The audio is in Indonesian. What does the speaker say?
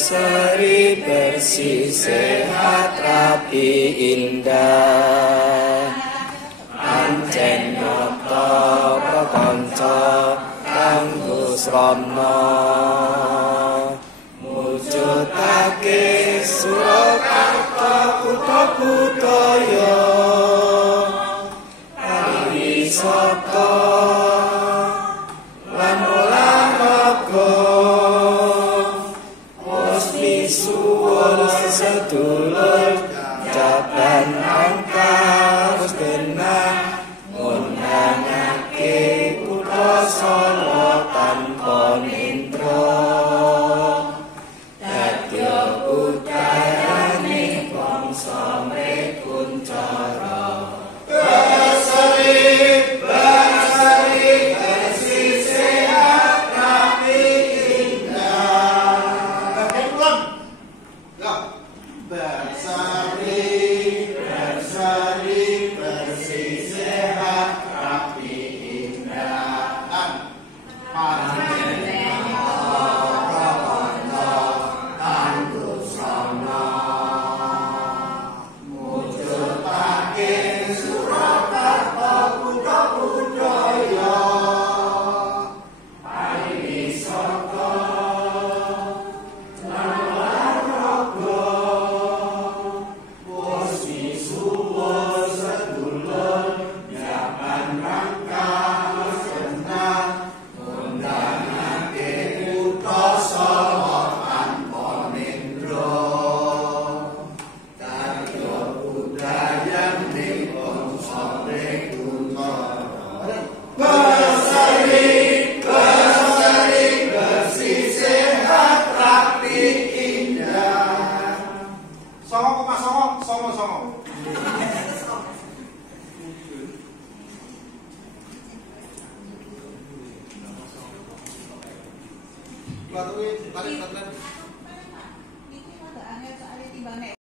berseri, bersih, sehat, rapi, indah. Pancen nata prakanca kanggo srana, mujudake Surakarta kutha budaya pariwisata lan olahraga. Wis misuwur sedulur jaban angka wis genah ngundangake kutha Solo tanpa nindra. Dadya budayane bangsa mrekuncara. Tadi